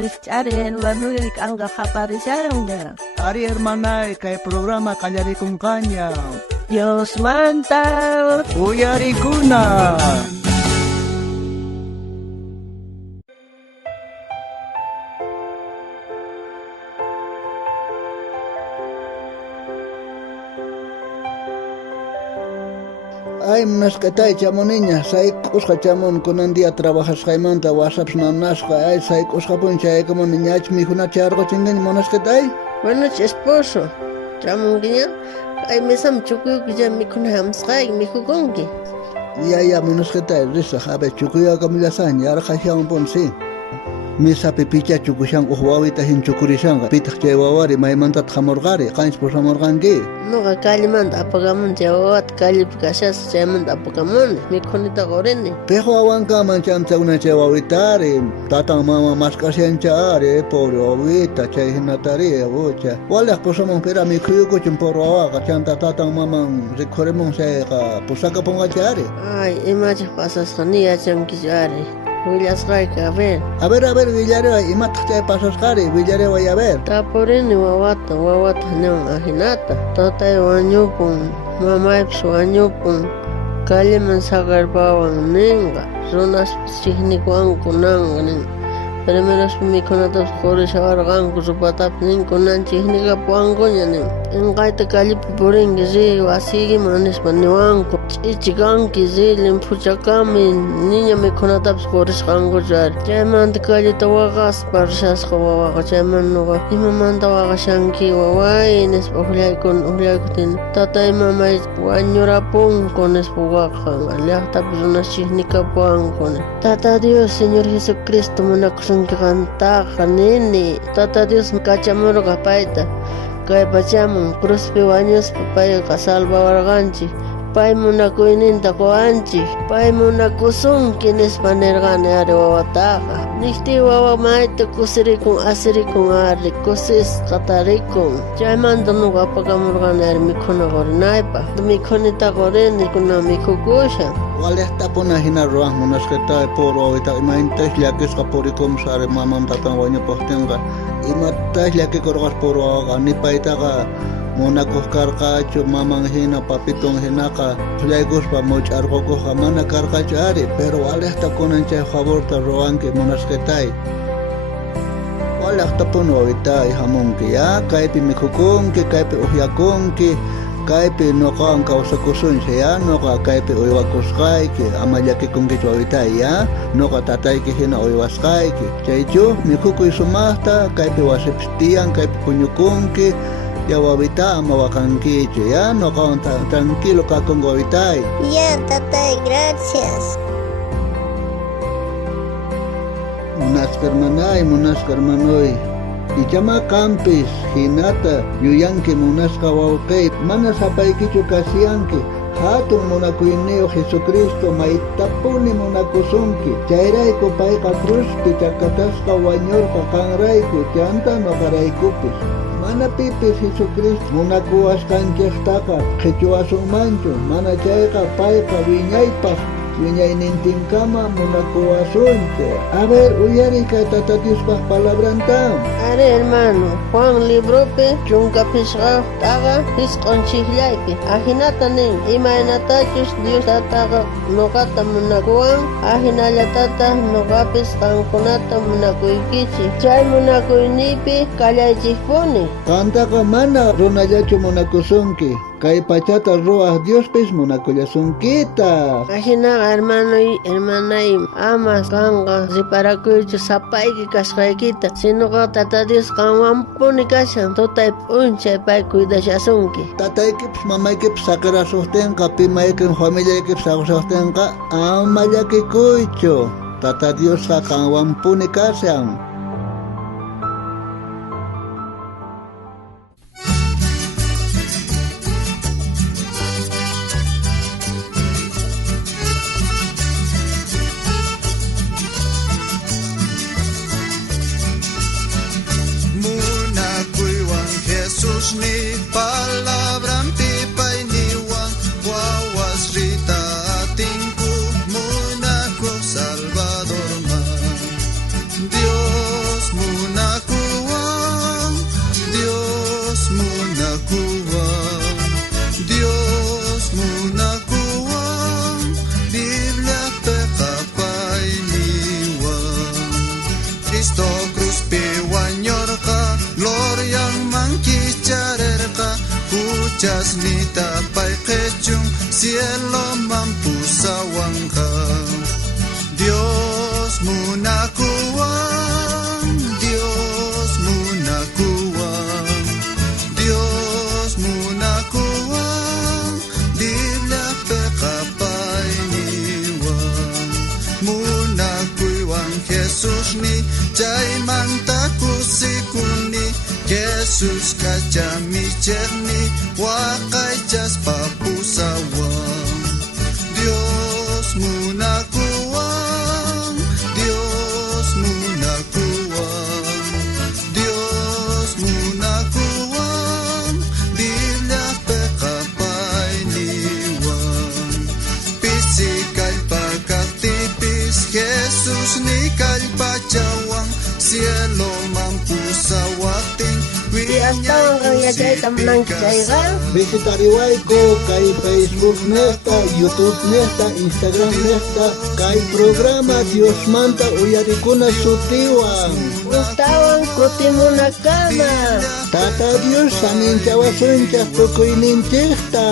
Richaren, Manuel, Anga, Japarizaron. Ari hermana, kay programa kanyari kong kanya. Dios manta. Uyari kuna. Ay, naskatay chamo niña, say kusqa chamon kunan día trabajas jaimanta WhatsApp nanasqa, ay say kusqa punchay como niñach mijuna chargo chingan monaskatay. Buenas esposo, chamunguiña, ay mesam chukuyo que ya mi kuna hamsqay mi kukonki. Ya monaskatay risa habe chukuyo kamila san yar khashan ponsi. Misa pipicha chukushan uhwawita hin chukurishan pitaq chay wawari maymanta thamorgari qanch pusamorganki. Nuqa kallimanta apagamun chay wawata kallipi kashas chaymanta apagamun mikhunita qorini. Pejo awankaman chamchakuna chay wawitari tatan mama maskasyanchari pobre wawita chay hinatari ucha. Walaq pusamon pira mikhuyukuchun pobre wawaqa chanta tatan maman rikhurimun chayqa pusaka pungachari. Ay, imachaq pasasqa ni yachankichari. Willasqayka, a ver, Villarewa, imataq chay pasasqari, Villarewa, a ver. tapurini wawata niwan ahinata. Tatay wañupun, mamaypis wañupun, kalliman sakarpawan ninqa, runas chiqnikuwanku nanqa nin. Primeros mikhunatapas qurishawarqanku rupatapas ninkunan chiqnikapuwankuña nin. Inqayta kallipi purinki ri wasikiman nispa niwanku. Ch'ichikanki ri limpuchakami niña mikhunatapas qurishqankuchari. Chaymanta kallita waqaspa rishasqa wawaqa chayman nuqa imamanta waqashanki waway nispa uqllaykutin tatay mamay wañurapunku nispa waqan llaqtapi runas chiqnikapuwanku. Tata Dios Señor Jesucristo munakusunki qantaqa nini. Tata Dios kachamurqa payta kay pachaman cruzpi wañuspa payqa salvawarqanchik. Pay munakuyninta quwanchik, pay munakusunki nispa nirqani ari wawataqa. Nishti wawa mayta kusirikun asirikun ari kusis qatarikun. Chaymanta nuqa apakamurqani ari mikhuna qurinaypaq. Mikhunita qurini kuna mikhukushan. Walejtapuna hina ruang munasketa por wawita imaintas llakisqa purikumsari maman tatan wañupaqtinqa. Imatas llakikurqas por wawaqa nipaytaqa munakuq karqachu maman hina papitun hinaqa qullaykuspa much'arqukuqa mana karqachu ari pero walejtakunan chay favorta ruwanki munasketay. Walejtapuna wawitay hamunki ya kaypi mikhukunki, kaypi uyakunki, kaypi nuqawan kawsakusunchik ya nuqa kaypi uywakusqayki ama llakikunkichu wawitay ya nuqa tatayki hina uywasqayki chaychu mikhukuy sumaqta kaypi wasipis tiyan kaypi puñukunki ya wawita ama waqankichu ya nuqawan tranquilo kakunki wawitay. Ya tatay, gracias. Munasqa hermanoy ichama kampis hinata yuyanki munasqa wawqay mana sapaykichu kasiyanki hatun munakuyniyo Jesucristo maytapuni munakusunki chayrayku payqa cruzpi chakatasqa wañurqa kanrayku chanta nuqaraykupis mana pipis Jesucristo munakuwasqanchiktaqa qhichwasunmanchu mana chayqa payqa wiñaypaq wiñaynintinkama munakuwasunchik. A ver, uyarika Tata Diospaq palabrantam. Ari hermano, Juan libropi chunkapisqaqtaqa hisq'unchiklaypi. Ahinata nin, imaynatachus Dios tataqa nuqata munakuwan, ahinallatataq nuqapis qankunata munakuykichik. Chay munakuynipi kallaychikpuni. Qantaqa mana runallachu munakusunki. Kay pachata ruwaq Diospis munakullasunkita. Ahinaqa hermanay, ama qanqa riparakuychu sapayki kasqaykita. Sinuqa Tata Dios qanwanpuni kashan tutay p'unchay pay cuidashasunki. Tataykipis mamaykipis sakarasuqtinqa pimaykin familiaykipis saqsuqtinqa ama llakikuychu. Tata Diosqa qanwanpuni kashan. Ni palabra pipay niwan wawas rita atinku munaku Salvador man Dios munakuywan Jesus ni chaymanta kusikuni Jesus kachamichekni waqaychas papusawan Dios munakuwan Dios munakuwan Dios munakuwan Biblia pekapay niwan Pisikal pagkatipis Jesus ni kalpachawang cielo mampusawating Hasta ang yagay tamnang kaya Visitariway ko kay Facebook nesta, YouTube nesta, Instagram nesta, kay programa Dios Manta Uyarikuna Sutiwang. Gustawang kuti mo na kama. Tata Dios sanin chawasunchas tukoy ninchista.